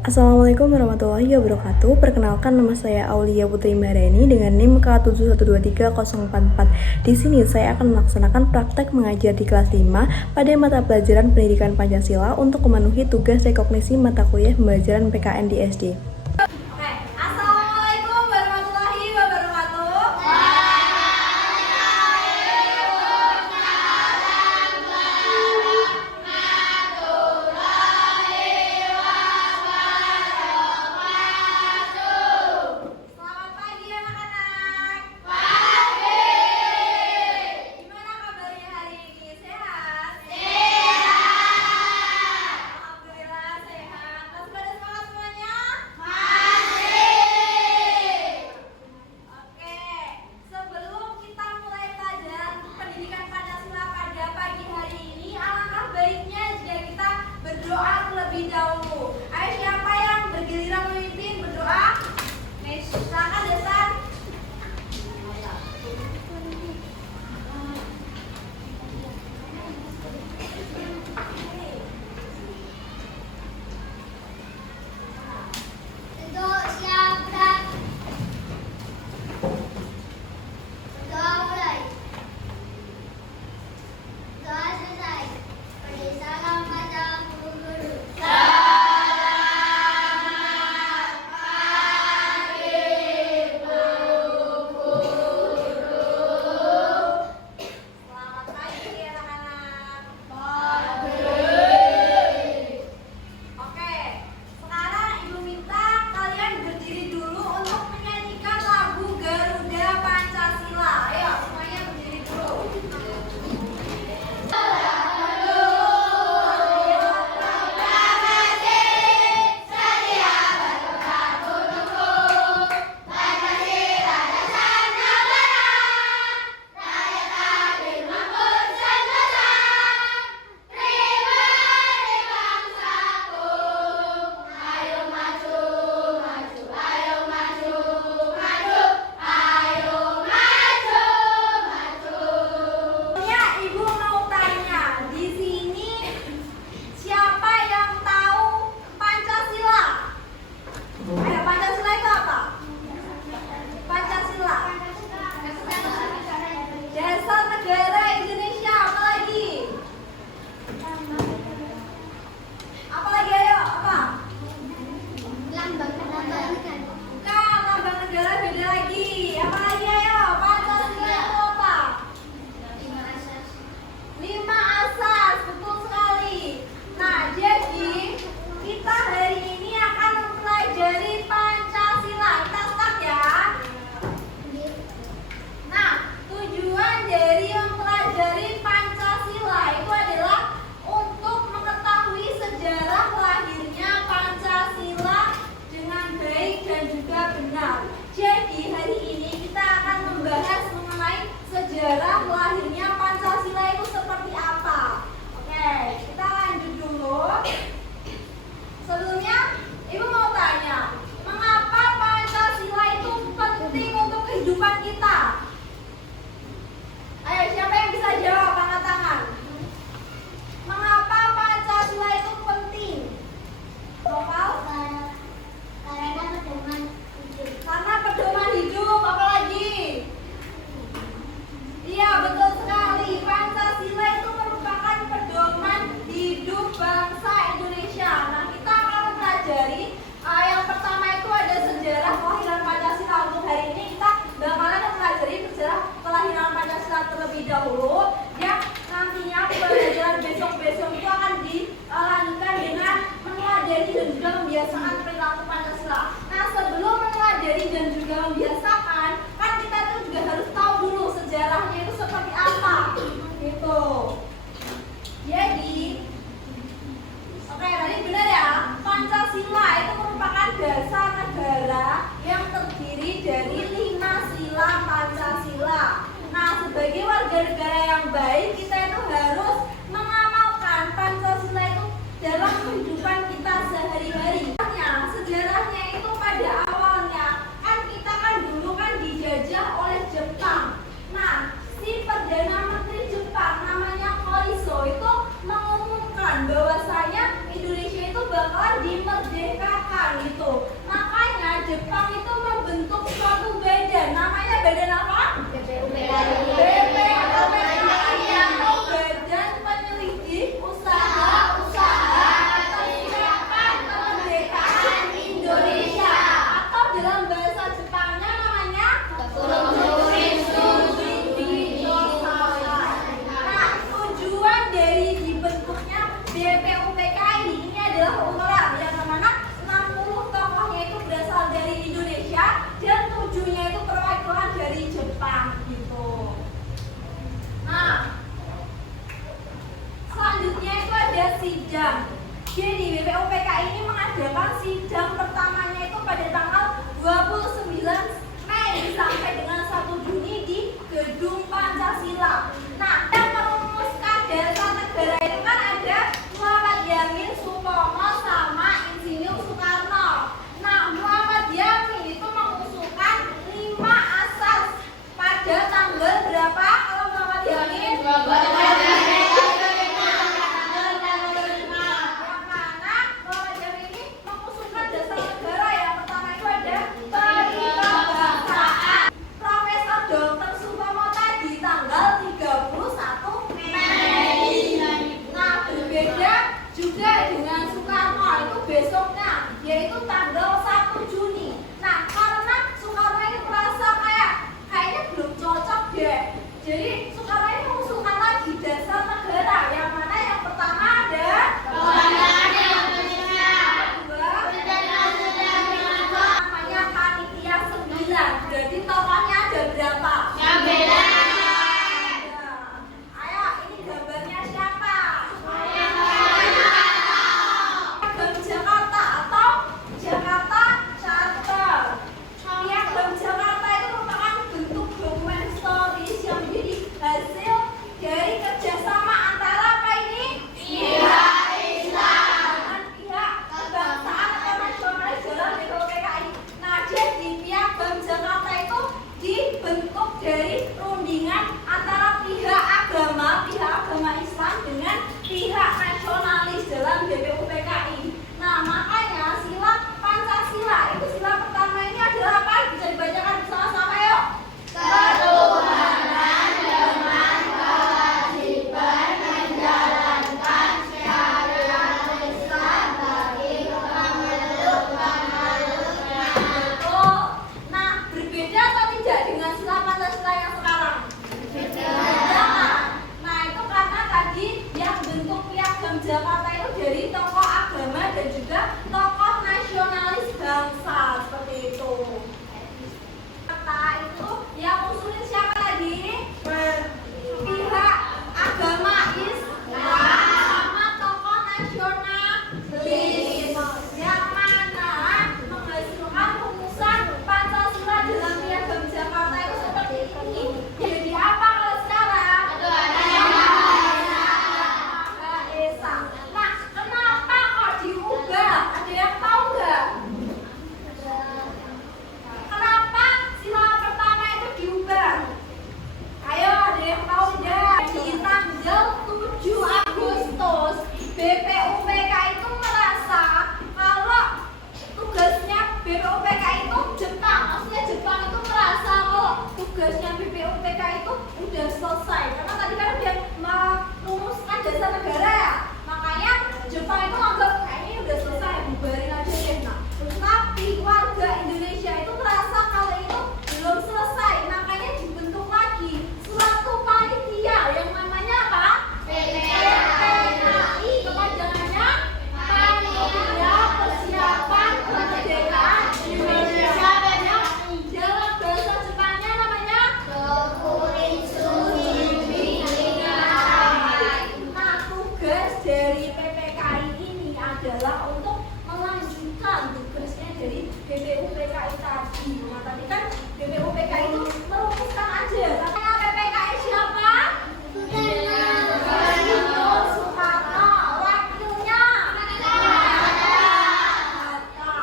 Assalamualaikum warahmatullahi wabarakatuh. Perkenalkan, nama saya Aulia Putri Maharani dengan NIM K7123044. Di sini saya akan melaksanakan praktek mengajar di kelas 5 pada mata pelajaran Pendidikan Pancasila untuk memenuhi tugas rekognisi mata kuliah pembelajaran PKN di SD. Assalamualaikum warahmatullahi wabarakatuh. Selamat pagi anak-anak. Pagi. Gimana kabarnya hari ini? Sehat? Alhamdulillah sehat. Masih pada semangat semuanya? Oke, sebelum kita mulai pelajaran pendidikan Pancasila pada pagi hari ini, alangkah baiknya jika kita berdoa terlebih dahulu. Ayo, siapa yang bergiliran memimpin berdoa? Silakan Desan. Untuk siapa? Doa mulai. Doa selesai. Beri salam pada guru. Selamat pagi anak-anak. Oke, sekarang Ibu minta kalian berdiri dulu untuk menyanyikan lagu Garuda Pancasila. Ayo, semuanya berdiri dulu. Sebelumnya Ibu mau tanya, di sini siapa yang tahu Pancasila? Ayo, Pancasila itu apa? Pancasila. Dasar negara Indonesia, apa lagi? Apa lagi, ayo, apa? Lambang negara. Bukan, lambang negara beda lagi. Apa lagi, ayo? Pancasila itu apa? 5 asas, betul sekali. Nah, jadi kita hari ini akan mempelajari Pancasila. Kita start ya. Nah, tujuan dari mempelajari Pancasila itu adalah untuk mengetahui sejarah lahirnya Pancasila dengan baik dan juga benar. Jadi hari ini kita akan membahas mengenai sejarah lahirnya Pancasila itu seperti apa. Oke, kita lanjut dulu. Sebelumnya, Ibu mau tanya, mengapa Pancasila itu penting untuk kehidupan kita? Ayo, siapa yang bisa jawab? Angkat tangan. Mengapa Pancasila itu penting? Novel? Karena pedoman hidup. Karena pedoman hidup, apalagi? Iya, betul sekali. Pancasila itu merupakan pedoman hidup bangsa Indonesia. Nah, kita akan mempelajari yang pertama itu ada sejarah kelahiran Pancasila. Untuk hari ini kita bakalan mempelajari sejarah kelahiran Pancasila terlebih dahulu. Yang nantinya pelajaran besok-besok itu akan dilanjutkan dengan mempelajari dan juga membiasakan perilaku Pancasila. Nah, sebelum mempelajari dan juga membiasakan, kan kita tuh juga harus tahu dulu sejarahnya itu seperti apa. Gitu. Jadi, oke, tadi benar ya. Pancasila itu merupakan dasar negara yang terdiri dari 5 sila Pancasila. Nah, sebagai warga negara yang baik, kita itu harus mengamalkan Pancasila itu dalam kehidupan kita sehari-hari. Sejarahnya itu pada awalnya kan kita kan dulu kan dijajah oleh Jepang. Nah, si Perdana Menteri Jepang namanya Koiso itu mengumumkan bahwasanya Indonesia itu bakalan dimerdekakan. pada tanggal 29 Mei sampai dengan 1 Juni di Gedung Pancasila. Nah, yang merumuskan dasar negara itu kan ada Muhammad Yamin Supomo sama Insinyur Soekarno. Nah, Muhammad Yamin itu mengusulkan 5 asas pada tanggal berapa kalau Muhammad Yamin? Besoknya, yaitu tanggal 1 Juni. Nah, karena Soekarno ini merasa kayaknya belum cocok deh. Jadi Soekarno ini mengusulkan lagi dasar negara. Yang mana yang pertama ada namanya Panitia 9. Berarti tokohnya ada berapa? Ayo, ini gambarnya siapa? Jakarta atau Jakarta Charter. Piagam Jakarta itu merupakan bentuk dokumen historis yang menjadi hasil dari kerjasama antara apa ini? Pihak Islam dan pihak kebangsaan atau nasionalis dalam BPUPKI. Nah, jadi Piagam Jakarta itu dibentuk dari rundingan antara pihak agama Islam dengan pihak nasionalis dalam BPUPKI. Nah, makanya sila Pancasila itu sila pertama ini adalah apa? Bisa dibacakan bersama-sama yuk. Ketuhanan dengan kewajiban menjalankan syariat Islam bagi makhluk-makhluknya. Betul. Nah, berbeda atau tidak dengan sila Pancasila yang sekarang? Berbeda. Nah, itu karena tadi yang bentuk Piagam Jakarta itu dari tokoh agama dan juga tokoh nasionalis bangsa seperti itu. Kata itu yang usulin siapa tadi? Pihak agama Islam sama tokoh nasionalis yang mana menghasilkan rumusan Pancasila dalam Piagam Jakarta itu seperti ini. Jadi apa kalau sekarang? Esa. Nah, kenapa kok diubah? Ada yang tahu nggak? Kenapa sila pertama itu diubah? Ayo, ada yang tahu nggak? Di tanggal 7 Agustus, BPUPK itu merasa kalau tugasnya BPUPK itu Jepang. Maksudnya Jepang itu merasa kalau tugasnya BPUPK itu udah selesai. Karena tadi kan dia merumuskan dasar negara ya. Makanya Jepang itu anggap kayaknya udah selesai, bubarin aja deh. Nah, tapi warga Indonesia itu merasa kalau itu belum selesai. Makanya dibentuk lagi suatu panitia yang namanya apa? PPKI. Kepanjangannya Panitia Persiapan Kemerdekaan Indonesia. Dalam bahasa Jepangnya namanya Nah, tugas dari PPKI ini adalah untuk melanjutkan tugasnya dari BPUPKI tadi. Nah, tadi kan BPUPKI itu merumuskan aja. Katanya PPKI siapa? Insinyur Soekarno. Wakilnya Hatta.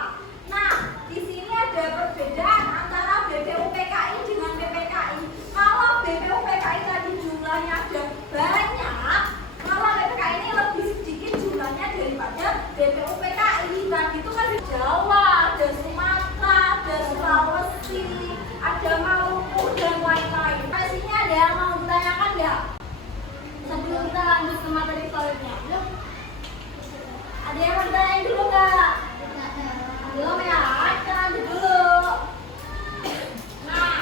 Nah, di sini ada perbedaan antara BPUPKI dengan PPKI. Kalau BPUPKI tadi jumlahnya ada banyak, kalau PPKI ini lebih sedikit jumlahnya daripada BPUPKI. Tadi itu kan di Jawa, ada Sumatera, ada Sulawesi, ada Maluku dan lain-lain. Di sini ada yang mau ditanyakan nggak? Sebelum kita lanjut ke materi selanjutnya. Ada yang mau ditanyain dulu nggak? Belum ya? Kita lanjut dulu. Nah,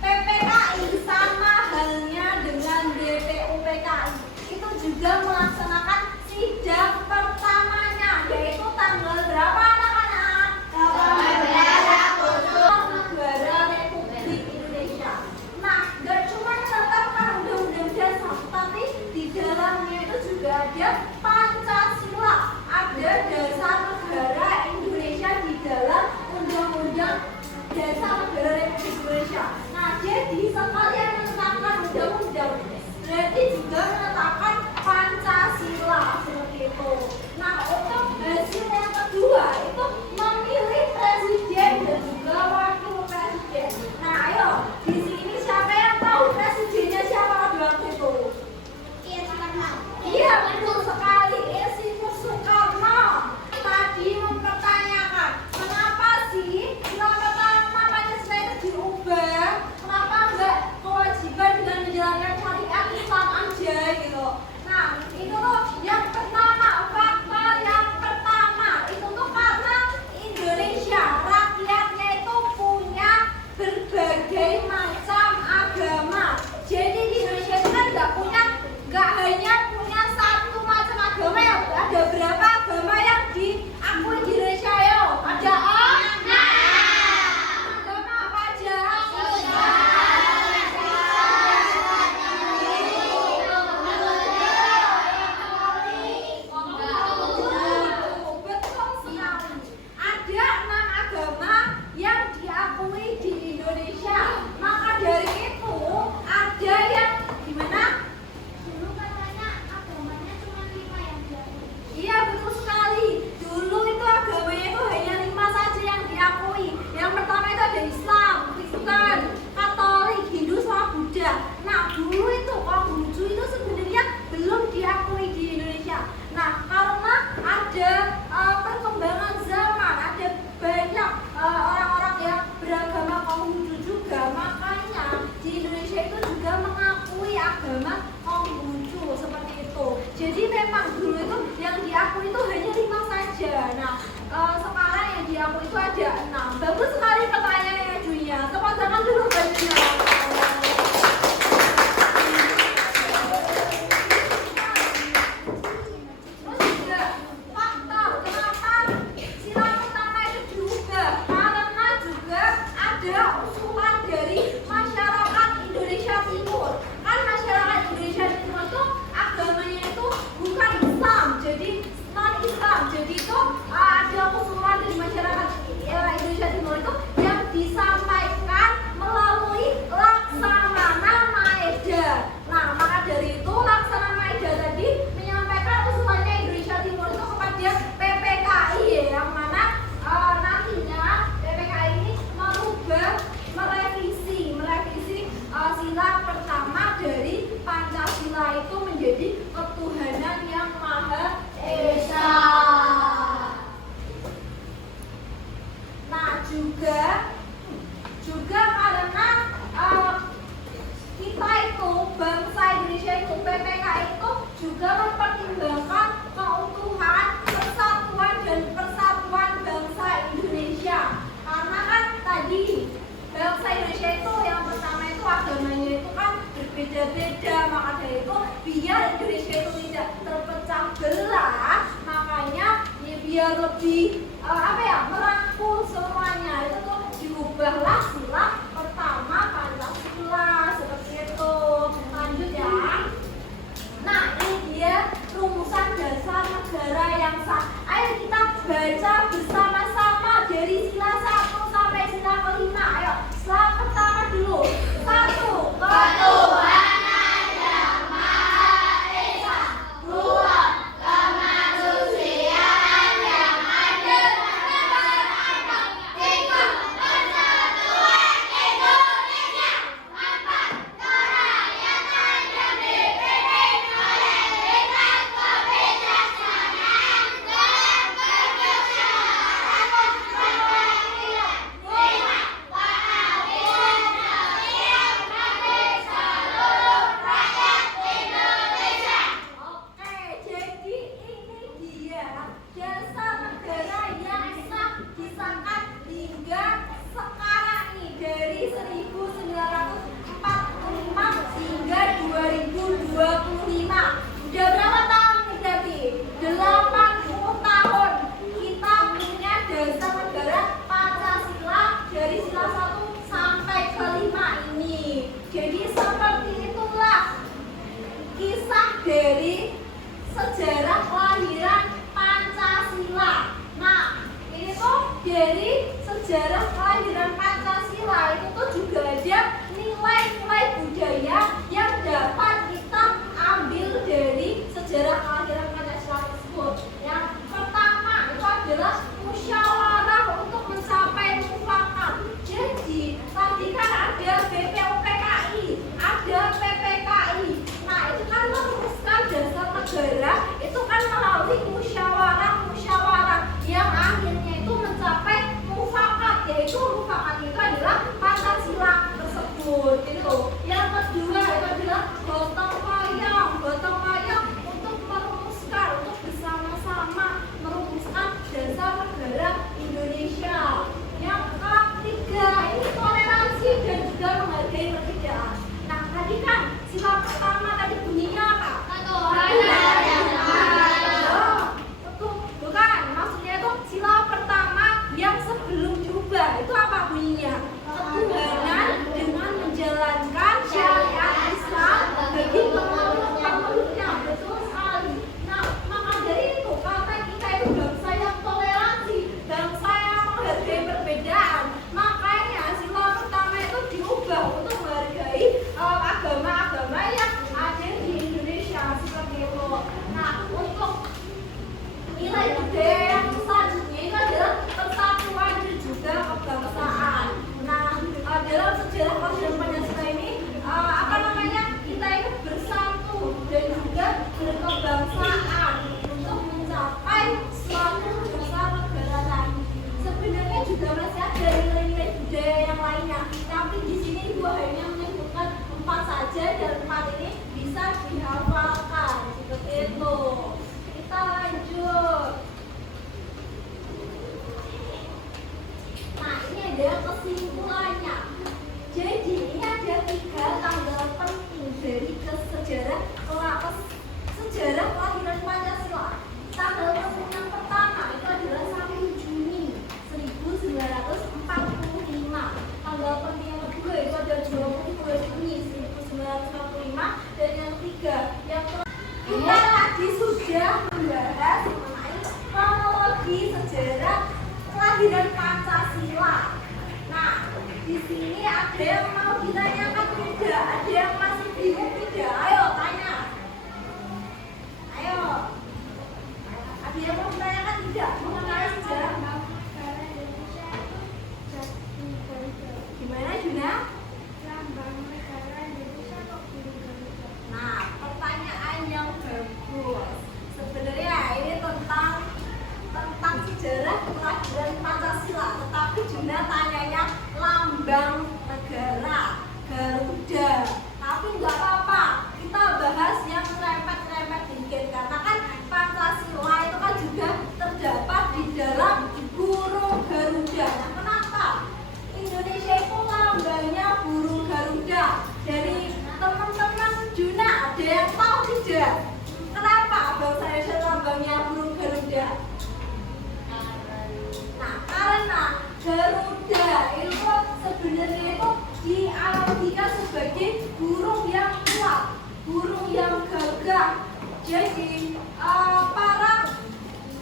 PPKI sama halnya dengan BPUPKI itu juga melaksanakan sidang pertamanya, yaitu tanggal berapa anak-anak? 18 Agustus Negara Republik Indonesia. Nah, gak cuma menetapkan undang-undang dasar, tapi di dalamnya itu juga ada Pancasila, ada dasar sekarang yang di aku itu ada 6. Bagus sekali pertanyaannya Junya. Tepuk tangan dulu bajunya. Terus juga fakta kenapa sila pertama itu diubah, karena juga ada usulan dari masyarakat Indonesia Timur. Kan masyarakat Indonesia Timur itu agamanya itu bukan Islam, jadi non Islam. Jadi itu ada usulan dari masyarakat Indonesia Timur itu yang disampaikan melalui Laksamana Maeda. Nah, maka dari itu Laksamana Maeda tadi menyampaikan usulannya Indonesia Timur itu kepada PPKI ya, yang mana nantinya PPKI ini merevisi sila pertama dari Pancasila itu menjadi ketuhanan yang Maha Esa. Nah, juga karena kita itu bangsa Indonesia itu PPKI itu juga mempertimbangkan keutuhan, persatuan dan persatuan bangsa Indonesia. Karena kan tadi bangsa Indonesia itu yang pertama itu agamanya itu kan berbeda-beda, maka dari itu biar Indonesia itu tidak terpecah belah, makanya ya biar lebih merangkul semuanya itu tuh diubahlah sila pertama Pancasila seperti itu. Lanjut ya. Nah, ini dia rumusan dasar negara yang sah. Ayo kita baca bersama-sama dari sila 1 sampai sila kelima. Ayo, sila pertama dulu. 1. Ketuhanan yang Maha Esa. 2. Kemanusiaan yang adil dan beradab. 3. Persatuan Indonesia. 4. Kerakyatan yang dipimpin oleh tingkat kebijaksanaan dan kemusyawaratan perwakilan. 5. Pengabdian sosial bagi seluruh rakyat Indonesia. Oke, jadi ini dia dasar negara yang sah disahkan hingga sekarang nih dari 1945 hingga 2025. Udah berapa tahun nih berarti? 80 tahun kita punya dasar negara Pancasila dari sila 1 sampai ke 5 ini. Jadi seperti itulah kisah dari sejarah kelahiran Pancasila. Nah, ini tuh dari sejarah kelahiran Pancasila itu tuh juga ada nilai-nilai budaya yang dapat kita ambil dari sejarah kelahiran Pancasila tersebut. Yang pertama itu adalah musyawarah untuk mencapai mufakat. Jadi tadi kan ada BPUPKI, ada PPKI. Nah, itu kan merumuskan dasar negara itu kan melalui musyawarah yang akhirnya itu mencapai mufakat, yaitu mufakat itu adalah Pancasila tersebut gitu. Yang kedua itu adalah gotong royong untuk merumuskan, untuk bersama-sama merumuskan dasar negara Indonesia. Yang ketiga ini toleransi dan juga menghargai perbedaan. Nah, tadi kan sila pertama tadi bunyinya apa? Ketuhanan yang Maha Esa. kelahiran Pancasila. Nah, di sini ada yang mau ditanyakan tidak? Ada yang masih bingung tidak? Ayo tanya. Ayo. Ada yang mau ditanyakan tidak mengenai sejarah? Gimana Juna? Nah, pertanyaan yang bagus. Sebenarnya ini tentang sejarah kelahiran Pancasila, tetapi Juna tanyanya lambang negara Garuda. Tapi nggak apa-apa, kita bahas yang rempet-rempet dikit karena kan Pancasila itu kan juga terdapat di dalam burung Garuda. Nah, kenapa Indonesia itu lambangnya burung Garuda? Dari teman-teman Juna ada yang tahu tidak? Kenapa bangsa Indonesia lambangnya burung Garuda? Nah, karena Garuda itu sebenarnya itu diartikan sebagai burung yang kuat, burung yang gagah. Jadi para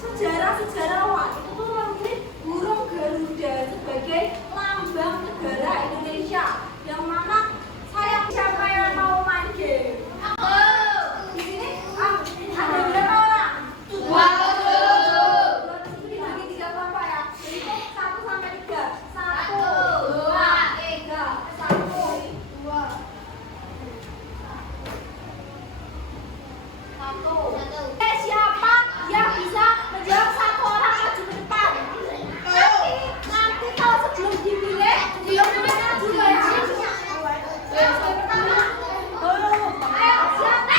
sejarawan itu tuh memilih burung Garuda sebagai lambang negara Indonesia. Yang mana siapa yang mau main game? Aku. Di sini ada berapa orang? Dua. Dibagi 3 kelompok ya. Jadi itu 1 sampai 3. 1, 2, 3. 1, 2. 1. Siapa yang bisa menjawab 1 orang maju ke depan? Nanti kalau sebelum dipilih, dipilih juga ya. Yang pertama. Ayo, siapa?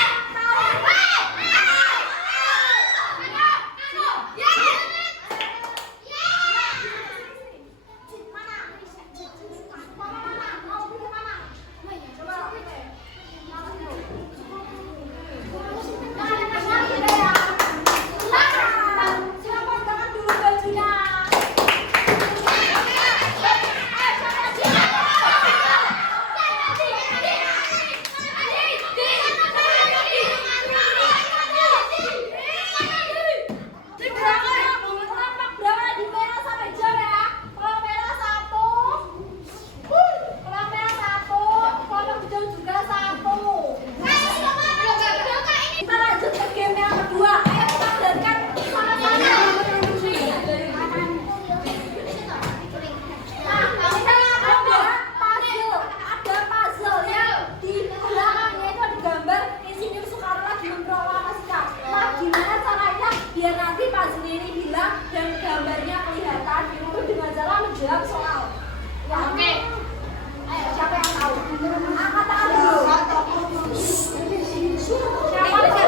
Biar nanti puzzle ini bilang dan gambarnya kelihatan itu dengan cara menjawab soal. Ya, oke. Ayo, siapa yang tahu? Angkat tangan dulu. Siapa yang tahu?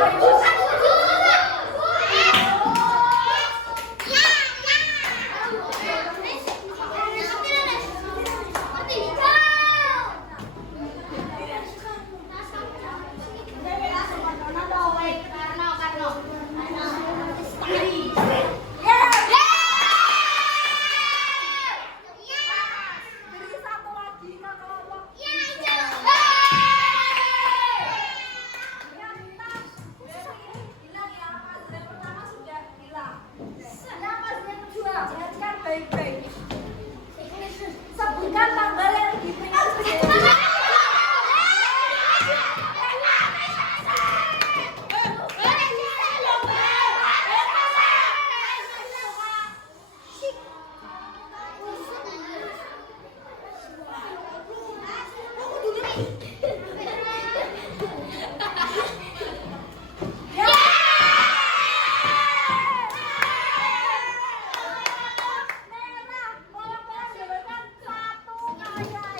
Baik-baik. Sebutkan tanggal yang dipilih. Merah, kalau merah jabatan 1 kaya.